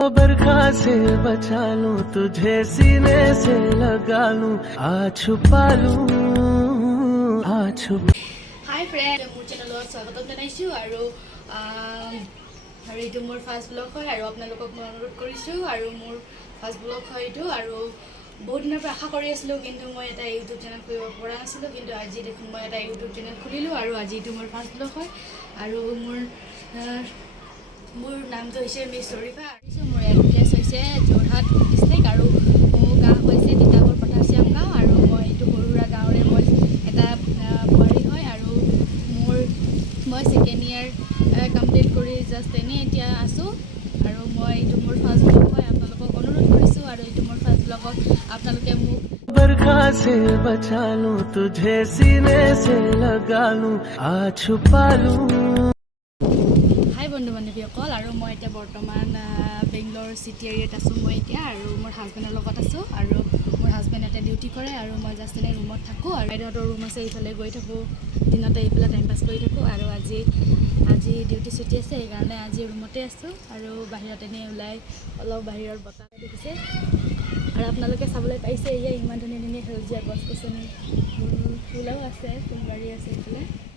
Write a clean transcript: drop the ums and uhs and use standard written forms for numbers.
बरखा से बचा लूं तुझे सीने से लगा लूं आ छुपा लूं आ छुप हाय फ्रेंड मोर चैनेলত स्वागतम জনাইছো আৰু এইটো মোৰ ফাৰ্ষ্ট ব্লগ হয় আৰু আপোনালোকক মই অনুৰোধ কৰিছো আৰু মোৰ ফাৰ্ষ্ট ব্লগ হয় এইটো আৰু বহুত দিনৰ পৰা আশা কৰি আছিলো কিন্তু মই এটা ইউটিউব চেনেল খুলিব পৰা নাছিলো কিন্তু আজি দেখোন মই এটা ইউটিউব চেনেল খুলিলো আৰু আজি এইটো মোৰ ফাৰ্ষ্ট ব্লগ হয় আৰু মোৰ নামটো হৈছে মিছ শৰীফা আৰু মোৰ এড্ৰেছ হৈছে যোৰহাট ডিষ্ট্ৰিক্ট আৰু মোৰ গাঁও হৈছে তিতাবৰ পটাছিয়াম গাঁও আৰু মই এইটো সৰুৰা গাঁৱৰে মই এটা বোৱাৰী হয় আৰু মই ছেকেণ্ড ইয়াৰ কমপ্লিট কৰি জাষ্ট এনেই এতিয়া আছোঁ আৰু মই এইটো মোৰ ফাৰ্ষ্ট ব্লগ হয় আপোনালোকক অনুৰোধ কৰিছোঁ আৰু এইটো মোৰ ফাৰ্ষ্ট ব্লগত আপোনালোকে মোক बरखा से बचा लूं तुझे सीने से लगा लूं आ छुपा लूं হাই বন্ধু বান্ধৱীসকল আৰু মই এতিয়া বৰ্তমান বেংগলোৰ চিটি এৰিয়াত আছোঁ মই এতিয়া আৰু মোৰ হাজবেণ্ডৰ লগত আছোঁ আৰু মোৰ হাজবেণ্ড এটা ডিউটি কৰে আৰু মই জাষ্ট এনেই ৰুমত থাকোঁ আৰু বাইদেউহঁতৰ ৰুম আছে এইফালে গৈ থাকোঁ দিনতে এইফালে টাইম পাছ কৰি থাকোঁ আৰু আজি ডিউটি ছুটি আছে সেইকাৰণে আজি ৰুমতে আছোঁ আৰু বাহিৰত এনেই ওলাই অলপ বাহিৰৰ বতাহ দেখিছে আৰু আপোনালোকে চাবলৈ পাইছে এয়া ইমান ধুনীয়া ধুনীয়া সেউজীয়া গছ গছনি ফুলাও আছে ফুলবাৰী আছে এইফালে